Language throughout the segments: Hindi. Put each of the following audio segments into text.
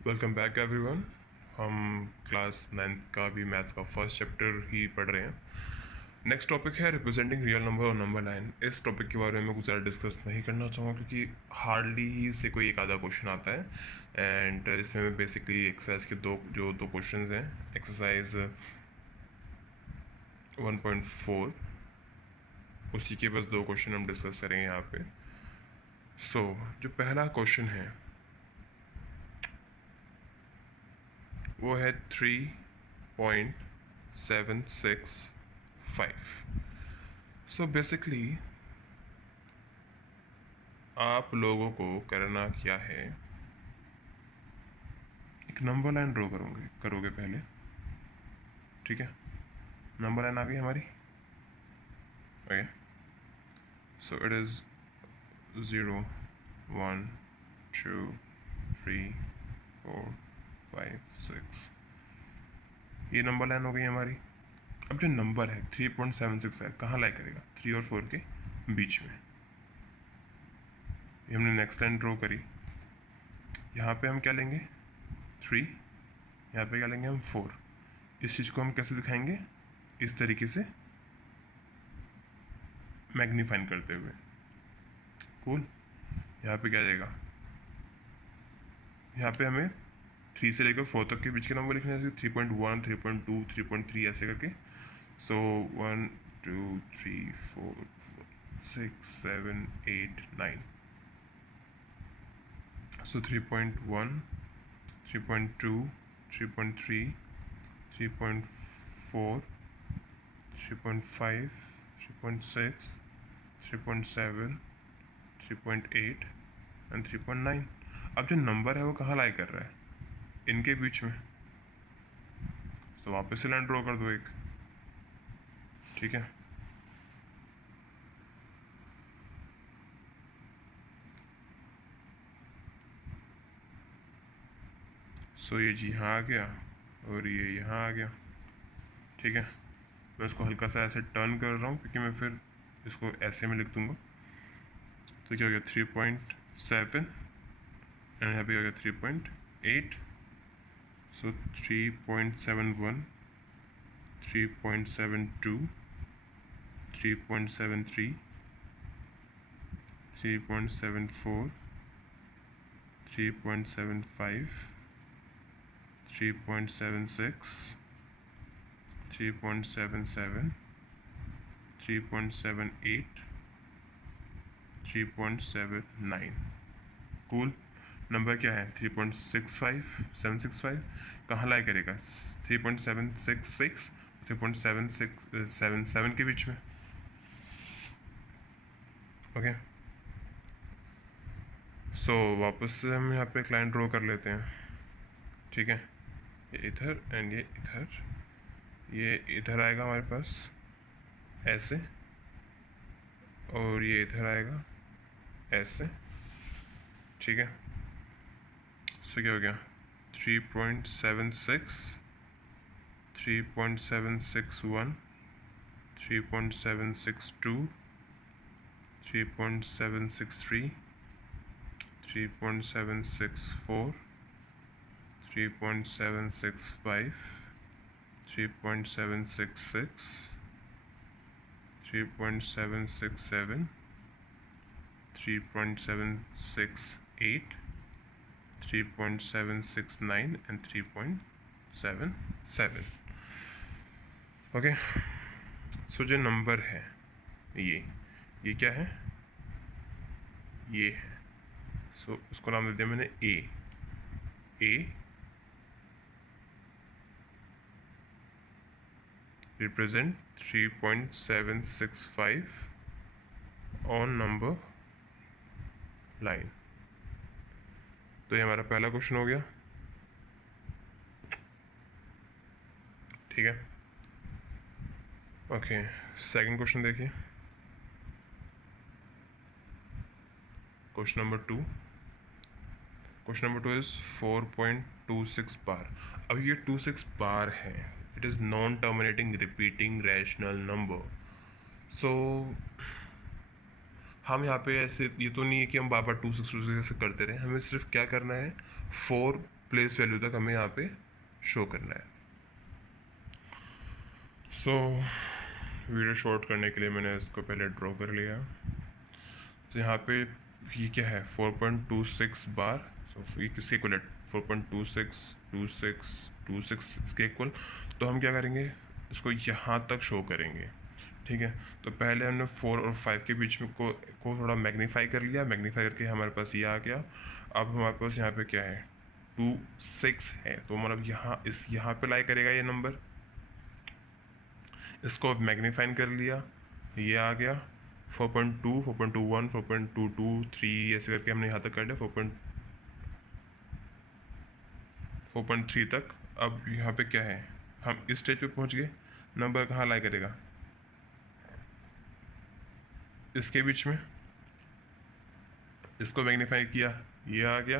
Welcome back everyone. हम क्लास 9th का भी मैथ्स का फर्स्ट चैप्टर ही पढ़ रहे हैं। नेक्स्ट टॉपिक है रिप्रेजेंटिंग रियल नंबर और नंबर लाइन। इस टॉपिक के बारे में कुछ ज़्यादा डिस्कस नहीं करना चाहूँगा क्योंकि हार्डली ही से कोई एक आधा क्वेश्चन आता है एंड इसमें मैं बेसिकली एक्सरसाइज के दो क्वेश्चन हैं। एक्सरसाइज 1.4 उसी के बस दो क्वेश्चन हम डिस्कस करेंगे यहाँ पे। जो पहला क्वेश्चन है वो है 3.765। बेसिकली आप लोगों को करना क्या है, एक नंबर लाइन ड्रॉ करोगे पहले। ठीक है, नंबर लाइन आ गई हमारी। Okay, it is 0 1 2 3 4 5 6। ये नंबर लाइन हो गई हमारी। अब जो नंबर है 3.76 है, कहाँ लाई करेगा? 3 और 4 के बीच में। ये हमने नेक्स्ट लाइन ड्रॉ करी। यहाँ पे हम क्या लेंगे? 3। यहाँ पे क्या लेंगे हम? 4। इस चीज़ को हम कैसे दिखाएंगे? इस तरीके से मैग्नीफाइन करते हुए। कूल। यहाँ पे क्या जाएगा? यहाँ पे हमें 3 से लेकर 4 तक के बीच के नंबर लिखने हैं। 3.1 3.2 3.3 ऐसे करके। 1 2 3 4 6 7 8 9। 3.1 3.2 3.3 3.4 3.5 3.6 3.7 3.8 एंड 3.9। अब जो नंबर है वो कहाँ लाई कर रहा है? इनके बीच में। वापस से लाइन ड्रॉ कर दो एक। ठीक है, ये जी यहाँ आ गया और ये यहाँ आ गया। ठीक है, मैं इसको हल्का सा ऐसे टर्न कर रहा हूँ क्योंकि मैं फिर इसको ऐसे में लिख दूँगा। तो क्या हो गया? 3.7 एंड यहाँ पे हो गया 3.8। 3.71 3.72 3.73 3.74 3.75 3.76 3.77 3.78 3.79। कूल। नंबर क्या है? 3.65 कहाँ लाई करेगा? 3.766 3.7677 के बीच में। ओके, वापस से हम यहाँ पे एक लाइन ड्रॉ कर लेते हैं। ठीक है, ये इधर एंड ये इधर। ये इधर आएगा हमारे पास ऐसे और ये इधर आएगा ऐसे। ठीक है, क्या हो गया? 3.76 3.761 3.762 3.763 3.764 3.765 3.766 3.767 3.768 3.769 and 3.77। ओके, जो नंबर है ये क्या है? ये है। उसको नाम दे दिया मैंने A represent 3.765 on number line. तो ये हमारा पहला क्वेश्चन हो गया। ठीक है, ओके, सेकंड क्वेश्चन देखिए। क्वेश्चन नंबर 2 इज 4.26 बार। अब ये 26 बार है। It is non terminating repeating rational number. हम यहाँ पे ऐसे, ये तो नहीं है कि हम बार बार 2 6 2 6 ऐसे करते रहे। हमें सिर्फ क्या करना है? 4 प्लेस वैल्यू तक हमें यहाँ पे शो करना है। सो वीडियो शॉर्ट करने के लिए मैंने इसको पहले ड्रॉ कर लिया। तो यहाँ पे ये क्या है 4.26 बार। सो ये किसके इक्वल है 4.262626 इसके इक्वल। तो हम क्या करेंगे, इसको यहाँ तक शो करेंगे। ठीक है, तो पहले हमने 4 और 5 के बीच में को थोड़ा मैग्नीफाई कर लिया। मैग्नीफाई करके हमारे पास ये आ गया। अब हमारे पास यहाँ पे क्या है 2 6 है, तो मतलब यहाँ पे लाई करेगा ये नंबर। इसको मैग्नीफाइन कर लिया, ये आ गया 4.2 4.21 4.22 3 ऐसे करके हमने यहाँ तक कर लिया 4.3 तक। अब यहाँ पे क्या है, हम इस स्टेज पे पहुँच गए। नंबर कहाँ लाई करेगा, इसके बीच में। इसको मैग्नीफाई किया, ये आ गया,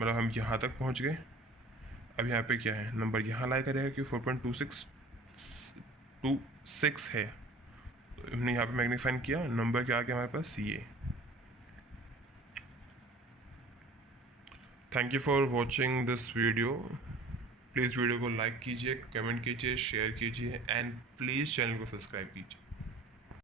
मतलब हम यहाँ तक पहुँच गए। अब यहाँ पे क्या है, नंबर यहाँ लाई करेगा कि 4.2626 है। तो हमने यहाँ पे मैग्नीफाइन किया, नंबर क्या आ गया हमारे पास ये। Thank you for watching this video. Please video को लाइक कीजिए, कमेंट कीजिए, शेयर कीजिए एंड प्लीज़ चैनल को सब्सक्राइब कीजिए।